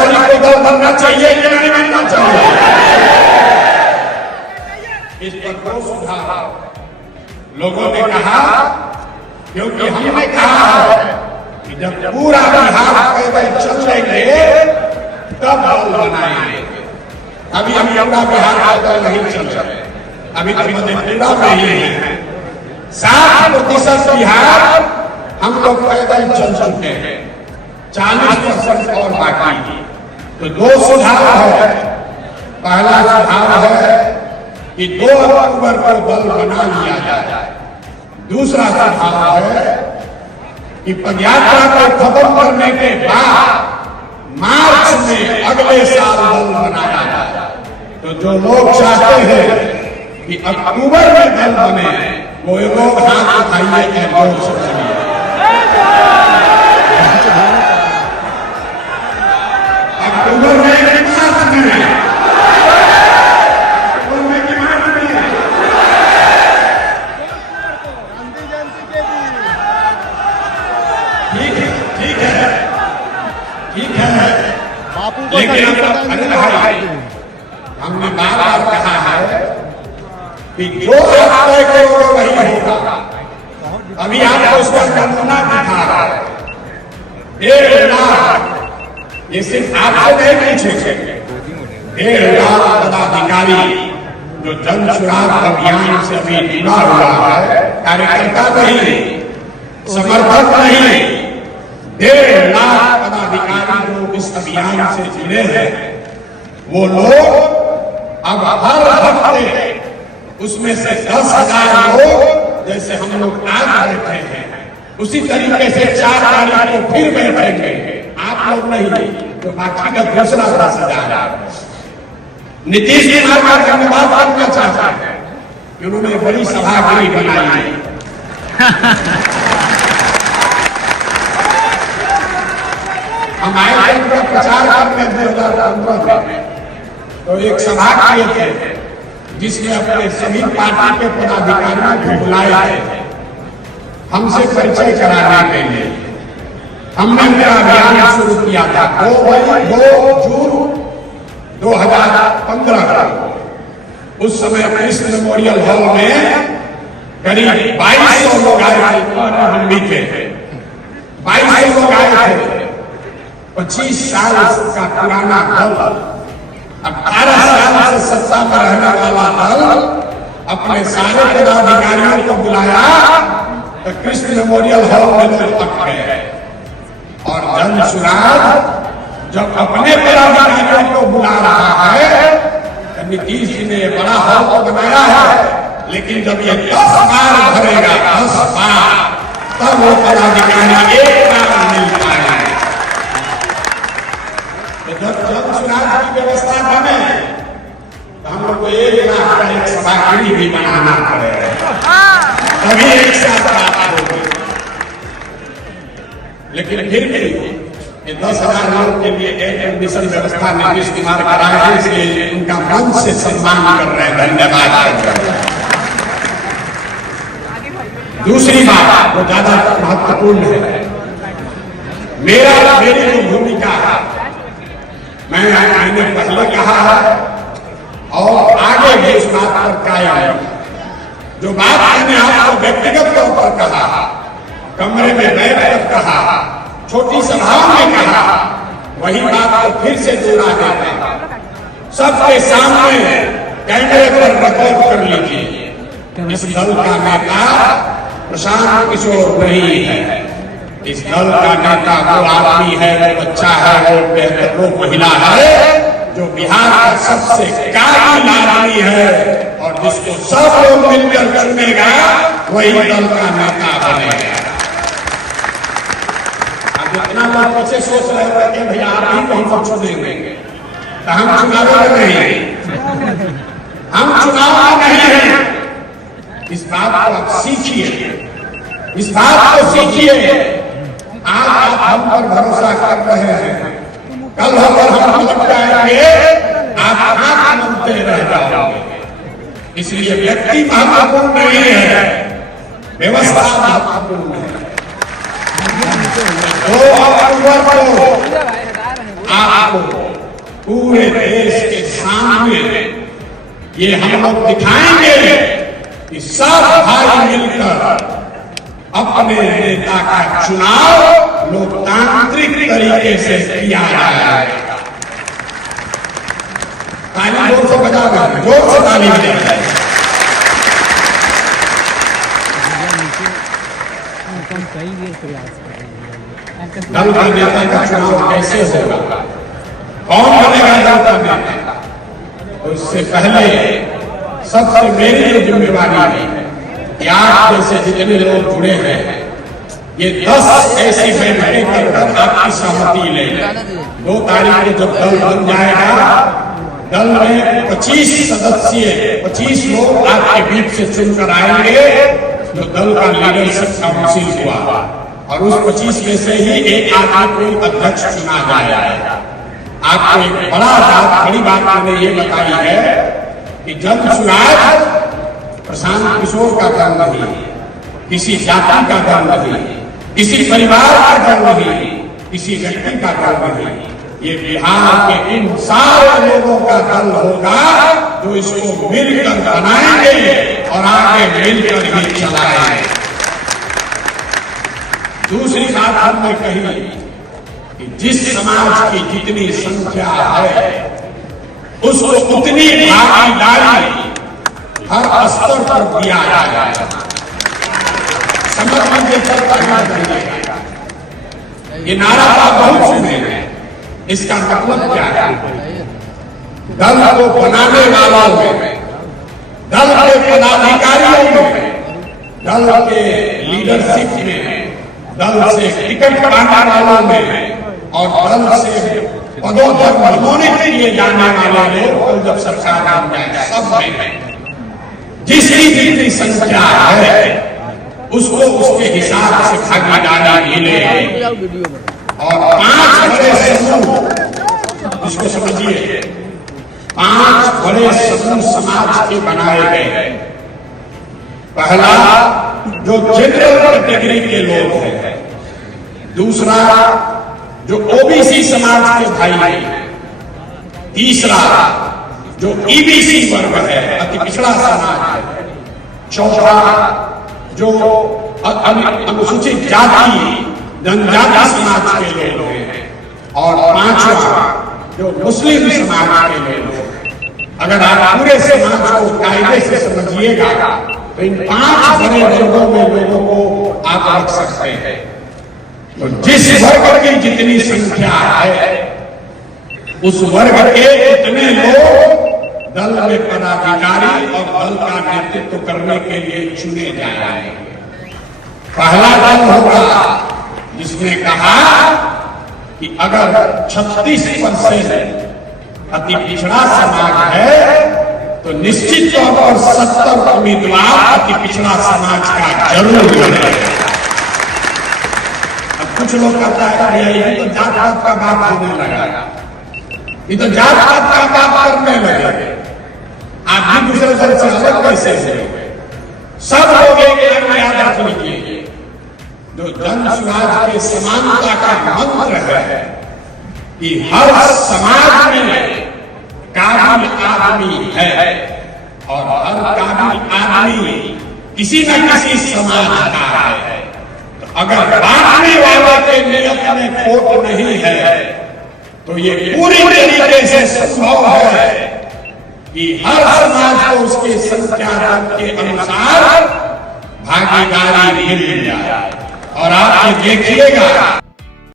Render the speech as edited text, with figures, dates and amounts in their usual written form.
तारीख को दल बनना चाहिए या नहीं बनना चाहिए? इस पर दो सुझाव लोगों ने कहा, क्योंकि हमने कहा है कि जब पूरा बिहार पैदल चल लेंगे तब दल बनाएंगे। अभी हम पूरा बिहार पैदल नहीं चल रहे, अभी तो मधेपुरा में ही है। 60% बिहार हम लोग पैदल चल चुके हैं, 40% और बाकी। तो दो सुझाव है। पहला सुझाव है कि 2 अक्टूबर को दल बना लिया जाए। दूसरा सुझाव है कि पदयात्रा को खत्म करने के बाद मार्च में अगले साल दल बनाया जाए। तो जो लोग चाहते हैं कि अक्टूबर में दल बने, वो लोग हाथ उठाइए और जोर से बोलिए। अक्टूबर में मार्च में, लेकिन हमने बार-बार कहा है कि जो आप तय करोगे वही होगा। अभी आपको उसका नमूना दिखा रहा है। 1.5 लाख, ये सिर्फ आपसे नहीं पूछेंगे, 1.5 लाख पदाधिकारी जो जन सुराग अभियान से अभी जुड़ा हुआ है, कार्यकर्ता नहीं, समर्थक नहीं, 1.5 लाख पदाधिकारी लोग इस अभियान से जुड़े हैं। वो लोग अब हर हफ्ते उसमें से 10,000 लोग, जैसे हम लोग आज बैठे हैं, उसी तरीके से 4 तारीख को फिर बैठेंगे। आप लोग नहीं, तो बाकी का दूसरा 10,000। नीतीश कुमार का धन्यवाद करना चाहता है कि उन्होंने बड़ी सभागृह बनाई है। हम आए थे उनका प्रचार करने 2015 में, तो एक सभा किए थे जिसमें अपने सभी पार्टी के पदाधिकारियों को बुलाए थे हमसे परिचय कराने के लिए। हमने मेरा अभियान शुरू किया था 2 जून 2015 को। उस समय कृष्ण मेमोरियल हॉल में करीब 2200 लोग आए थे, हम भी थे, 2200 लोग आए थे। 25 साल का पुराना दल, 18 साल से सत्ता में रहने वाला दल अपने सारे पदाधिकारियों को बुलाया तो कृष्ण मेमोरियल हॉल में लोग पक गए। और जन सुराग जब अपने पदाधिकारियों को बुला रहा है तो नीतीश जी ने बड़ा हॉल बनाया है, लेकिन जब ये 10 बार भरेगा, 10 बार, तब वो पदाधिकारी एक बार मिल पाएगा। जब जन सुराग की व्यवस्था बने तो हम लोग को 1 लाख का एक सभागृह भी बनाना पड़ेगा, तभी एक साथ बात होगी। लेकिन फिर भी ये 10,000 लोगों के लिए एक एडमिशन व्यवस्था नीतीश कुमार कराए हैं, इसलिए उनका मन से सम्मान कर रहे हैं, धन्यवाद कर रहे हैं। दूसरी बात जो ज्यादा महत्वपूर्ण है, मेरी जो भूमिका है, मैंने पहले कहा है और आगे भी इस बात पर कायम। जो बात मैंने आपको व्यक्तिगत तौर पर कहा, कमरे में बैठकर कहा, छोटी सभाओं में कहा, वही बात को फिर से दोहरा देते हैं। सबके सामने कैमरे पर रिकॉर्ड कर लीजिए। इस दल का नेता प्रशांत किशोर नहीं है। इस दल का नेता वो आदमी है, वो बच्चा है, वो महिला है जो बिहार का सबसे काबिल आदमी है और जिसको सब लोग मिलकर चुनेगा वही दल का नेता बनेगा। जितना लोग पीछे सोच रहे हैं कि भैया आप ही कहीं पर चुनेंगे, तो हम चुनाव में नहीं, हम चुनाव में नहीं हैं। इस बात को आप सीखिए, इस बात को सीखिए। आज आप हम पर भरोसा कर रहे हैं, कल होकर हम लग जाएंगे, आप आंख मानते रह जाओगे। इसलिए व्यक्ति महत्वपूर्ण नहीं है, व्यवस्था महत्वपूर्ण है। 2 अक्टूबर को आपको पूरे देश के सामने ये हम लोग दिखाएंगे कि सब भाई मिलकर अपने नेता का चुनाव लोकतांत्रिक तरीके से किया जाएगा। ताली जोर से बजा दें, जोर से ताली बजाएं। दल का नेता का चुनाव कैसे होगा, कौन बनेगा दल का नेता, तो इससे पहले सबसे मेरी जो जिम्मेवारी है कि आप जैसे जितने लोग जुड़े हैं ये 10 ऐसी बैठकें कर आपकी सहमति ले। 2 तारीख को जब दल बन जाएगा, दल में 25 सदस्य 25 लोग आपके बीच से चुनकर आएंगे जो दल का लीडरशिप काउंसिल हुआ, और उस 25 में से ही एक आदमी को अध्यक्ष चुना जाएगा। आपको एक बड़ी बात मैंने ये बताई है कि जन चुनाव प्रशांत किशोर का दल नहीं, किसी जाति का दल नहीं, किसी परिवार का दल नहीं, किसी व्यक्ति का दल नहीं, ये बिहार के इन सारे लोगों का दल होगा जो इसको मिलकर बनाएंगे और आगे मिलकर ही चलाएंगे। दूसरी बात हमने कही कि जिस समाज की जितनी संख्या है उसको उतनी भागीदारी हर स्तर पर दिया जाएगा। समझ में करना चाहिए। ये नारा आप बहुत सुने हैं, इसका मतलब क्या है? दल को बनाने वालों में, दल के पदाधिकारियों में, दल के लीडरशिप में, दल से टिकट पाने वालों में और दल से पदों पर मनोनीत किए जाने वाले लोग जब सरकार बन जाए सब में जिसकी जितनी संख्या है उसको उसके हिसाब से भागीदारी मिले। और 5 बड़े समूह, इसको समझिए, 5 बड़े समूह समाज के बनाए गए। पहला जो जनरल कैटेगरी के लोग हैं, दूसरा जो ओबीसी समाज के भाई हैं, तीसरा जो ईबीसी वर्ग है, अति पिछड़ा समाज है, चौथा जो अनुसूचित जाति जनजाति समाज के लोग हैं, और 5वां जो मुस्लिम समाज के लोग हैं। अगर आप पूरे समाज को कायदे से समझिएगा तो इन 5 बड़े वर्गों में लोगों को आप रख सकते हैं। तो जिस वर्ग की जितनी संख्या है उस वर्ग के इतने लोग दल में पदाधिकारी और दल का नेतृत्व करने के लिए चुने जाएंगे। पहला दल होगा जिसने कहा कि अगर 36% अति पिछड़ा समाज है तो निश्चित तौर पर 70 उम्मीदवार अति पिछड़ा समाज का जरूर बने। अब कुछ लोग कहता है ये तो जात पात का बात होने लगा, ये तो जात पात का बात करने लगे, आप भी दूसरे दल से अलग कैसे हुए? सब लोग एक याद रख लीजिए, जो जन समाज के समानता का मंत्र है कि हर समाज में काबिल आदमी है और हर काबिल आदमी किसी न किसी समाज का है। तो अगर बांटने वाले के नियत में खोट नहीं है तो ये पूरी तरीके से संभव है कि हर समाज को उसके संख्या के अनुसार भागीदारी मिल जाए। और आप ये देखिएगा